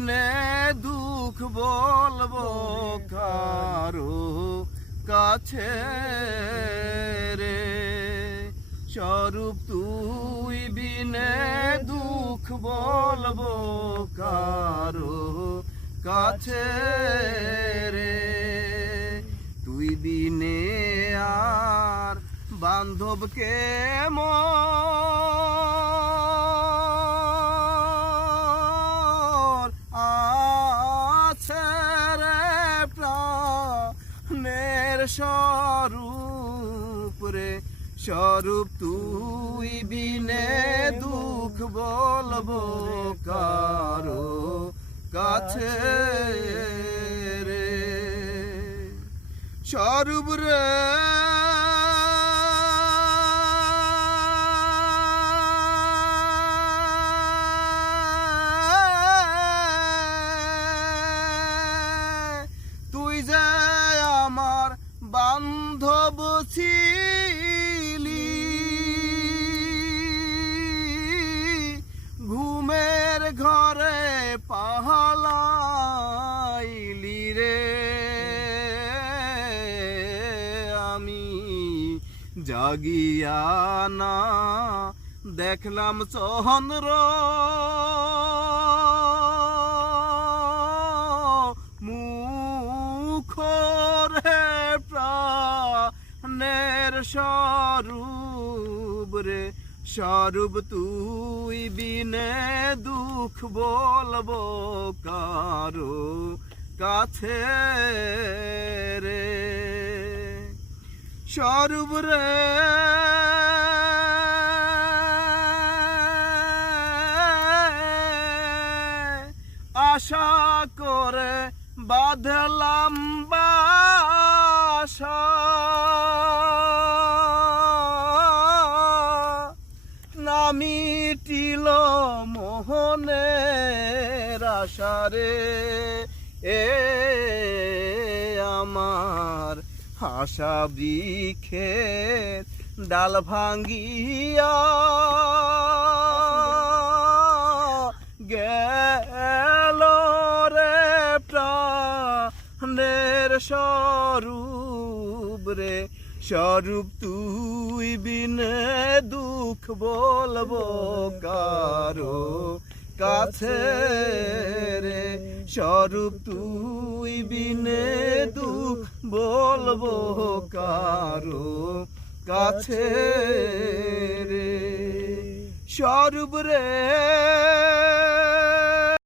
বিনে দুঃখ বলবো কারো কাছে রে। স্বরূপ তুই বিনে দুঃখ বলবো কারো কাছে রে। তুই বিনে আর বান্ধব কে মোর আছে রে প্রাণের স্বরূপ রে। স্বরূপ তুই বিনে দুঃখ বলবো কারো কাছে রে। স্বরূপ রে তুই যে আমার বান্ধব ছিলি, ঘুমের ঘরে পাহালাইলি রে। আমি জাগিয়া না দেখলাম চন্দ্র, মুখরে প্রাণের স্বরূপ রে। স্বরূপ তুই বিনে দুঃখ বলবো কারো কাছে রে। স্বরূপ রে আশা করে বাঁধলাম বাসা, না মিটিল মোহনের আশা রে। এ আমার আশা বৃক্ষের ডাল ভাঙ্গিয়া গেল রে প্রাণের স্বরূপ রে। স্বরূপ তুই বিনে দুঃখ বলবো কারো কাছে রে। স্বরূপ তুই বিনে দুঃখ বলবো কারো কাছে রে। স্বরূপ রে